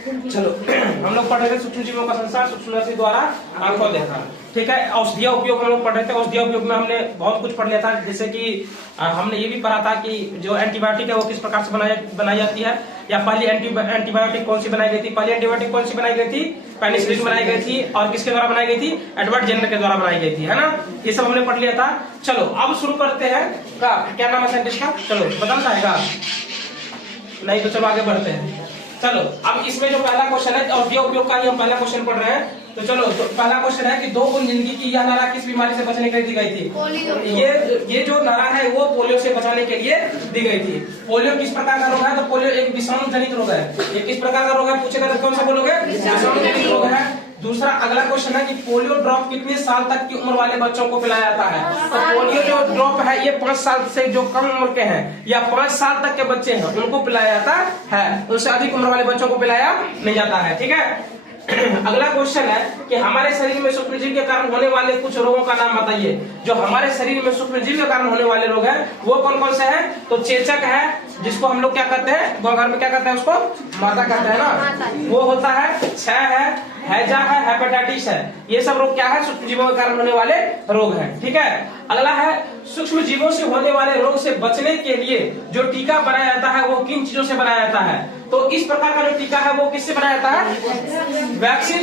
चलो हम लोग पढ़ रहे थे सूक्ष्म जीवों का संसार सूक्ष्मदर्शी द्वारा आंखों देखा। ठीक है, औषधीय उपयोग हम लोग पढ़ रहे थे। औषधीय उपयोग में हमने बहुत कुछ पढ़ लिया था, जैसे कि हमने ये भी पढ़ा था कि जो एंटीबायोटिक है वो किस प्रकार से बनाई जाती है, या पहली एंटीबायोटिक कौन सी बनाई गई थी। पहली एंटीबायोटिक कौन सी बनाई गई थी? पेनिसिलिन बनाई गई थी, और किसके द्वारा बनाई गई थी? एडवर्ड जेनर के द्वारा बनाई गई थी, है ना। ये सब हमने पढ़ लिया था। चलो अब शुरू करते हैं। क्या नाम है साइंटिस्ट का? चलो बताना है, नहीं तो चलो आगे बढ़ते हैं। चलो अब इसमें जो पहला क्वेश्चन है औषधीय उपयोग का ही हम पहला क्वेश्चन पढ़ रहे हैं। तो चलो तो पहला क्वेश्चन है कि 2 बूंद जिंदगी की यह नारा किस बीमारी से बचने के लिए दी गई थी? ये जो नारा है वो पोलियो से बचाने के लिए दी गई थी। पोलियो किस प्रकार का रोग है? तो पोलियो एक विषाणु जनित रोग है। ये किस प्रकार का रोग है पूछेगा तो कौन सा बोलोगे? विषाणु जनित रोग है। दूसरा अगला क्वेश्चन है कि पोलियो ड्रॉप कितने साल तक की उम्र वाले बच्चों को पिलाया जाता है? तो पोलियो जो ड्रॉप है ये 5 साल से जो कम उम्र के हैं या 5 साल तक के बच्चे हैं उनको पिलाया जाता है, उससे अधिक उम्र वाले बच्चों को पिलाया नहीं जाता है। ठीक है। अगला क्वेश्चन है कि हमारे शरीर में सूक्ष्मजीव के कारण होने वाले कुछ रोगों का नाम बताइए। जो हमारे शरीर में सूक्ष्मजीव के कारण होने वाले रोग हैं वो कौन कौन से हैं? तो चेचक है, जिसको हम लोग क्या कहते हैं घर में, क्या कहते हैं उसको? माता कहते हैं ना, वो होता है। क्षय है, हैजा है, हेपेटाइटिस है। ये सब रोग क्या है? सूक्ष्म जीवों के कारण होने वाले रोग हैं। ठीक है। अगला है सूक्ष्म जीवों से होने वाले रोग से बचने के लिए जो टीका बनाया जाता है वो किन चीजों से बनाया जाता है? तो इस प्रकार का जो टीका है वो किससे बनाया जाता है? वैक्सीन।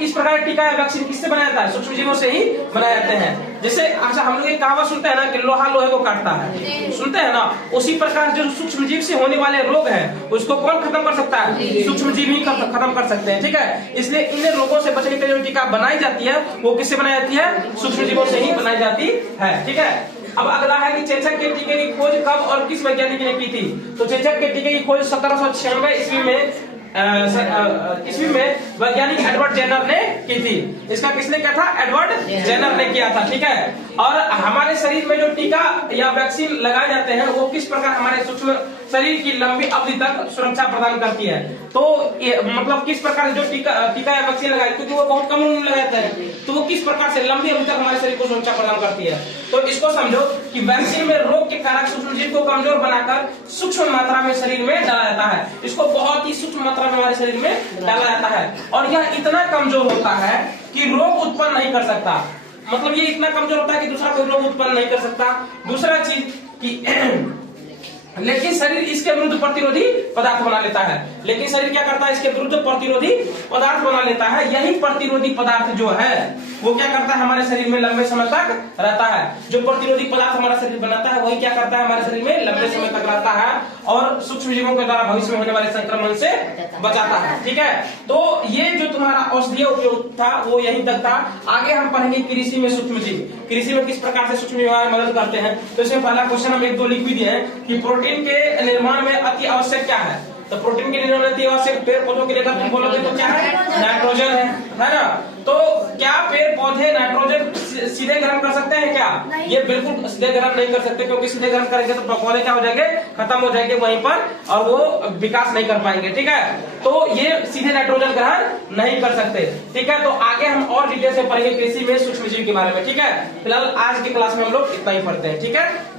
इस प्रकार का टीका है वैक्सीन किससे बनाया जाता है? सूक्ष्म जीवों से ही बनाए जाते हैं। जैसे अच्छा हम लोग एक कहावत सुनते हैं ना कि लोहा लोहे को काटता है, सुनते हैं ना। उसी प्रकार जो सूक्ष्म जीव से होने वाले रोग हैं उसको कौन खत्म कर सकता है? सूक्ष्म जीव ही खत्म कर सकते हैं। ठीक है। इसलिए इन रोगों से बचने के लिए जो टीका बनाई जाती है वो किससे बनाई जाती है? सूक्ष्म जीवों से ही बनाई जाती है। ठीक है। अब अगला है कि चेचक के टीके की खोज कब और किस वैज्ञानिक ने की थी? तो चेचक के टीके की खोज 1796 ईस्वी में वैज्ञानिक एडवर्ड जेनर ने की थी। इसका किसने किया था? एडवर्ड जेनर ने किया था। ठीक है। और हमारे शरीर में जो टीका या वैक्सीन लगाए जाते हैं वो किस प्रकार हमारे सूक्ष्म शरीर की लंबी अवधि तक सुरक्षा प्रदान करती है? तो मतलब किस प्रकार जो टीका या वैक्सीन लगाए, क्योंकि वो बहुत कम उम्र में लगाते हैं, तो वो किस प्रकार से लंबी अवधि तक हमारे शरीर को सुरक्षा प्रदान करती है? तो इसको समझो कि वैक्सीन में रोग के कारक सूक्ष्म जीव को कमजोर बनाकर सूक्ष्म मात्रा में शरीर में डाला जाता है। इसको बहुत ही सूक्ष्म मात्रा में हमारे शरीर में डाला जाता है और यह इतना कमजोर होता है कि रोग उत्पन्न नहीं कर सकता। मतलब ये इतना कमजोर होता है कि दूसरा कोई रोग उत्पन्न नहीं कर सकता। दूसरा चीज कि लेकिन शरीर इसके विरुद्ध प्रतिरोधी पदार्थ बना लेता है। लेकिन शरीर क्या करता है? इसके विरुद्ध प्रतिरोधी पदार्थ बना लेता है। यही प्रतिरोधी पदार्थ जो है वो क्या करता है? हमारे शरीर में लंबे समय तक रहता है। जो प्रतिरोधी पदार्थ हमारा शरीर बनाता है वही क्या करता है? हमारे शरीर में लंबे समय तक रहता है और सूक्ष्म जीवों के द्वारा भविष्य में होने वाले संक्रमण से बचाता है। ठीक है। तो ये जो तुम्हारा औषधीय उपयोग था वो यही तक था। आगे हम पढ़ेंगे कृषि में सूक्ष्म जीव, कृषि में किस प्रकार से सूक्ष्म जीव मदद करते हैं। तो इसमें पहला क्वेश्चन हम 1-2 लिख भी दिए हैं कि प्रोटीन के निर्माण में अति आवश्यक क्या है? तो प्रोटीन के निर्माण में अति आवश्यक पेड़ पौधों के लिए अगर तुम बोलोगे तो क्या है? नाइट्रोजन है ना। तो क्या पेड़ पौधे नाइट्रोजन सीधे ग्रहण कर सकते हैं क्या? ये बिल्कुल सीधे ग्रहण नहीं कर सकते, क्योंकि सीधे ग्रहण करेंगे तो पौधे क्या हो जाएंगे? खत्म हो जाएंगे वहीं पर और वो विकास नहीं कर पाएंगे। ठीक है। तो ये सीधे नाइट्रोजन ग्रहण नहीं कर सकते। ठीक है। तो आगे हम और डिटेल से पढ़ेंगे कृषि में सूक्ष्म जीव के बारे में। ठीक है। फिलहाल आज की क्लास में हम लोग इतना ही पढ़ते हैं। ठीक है।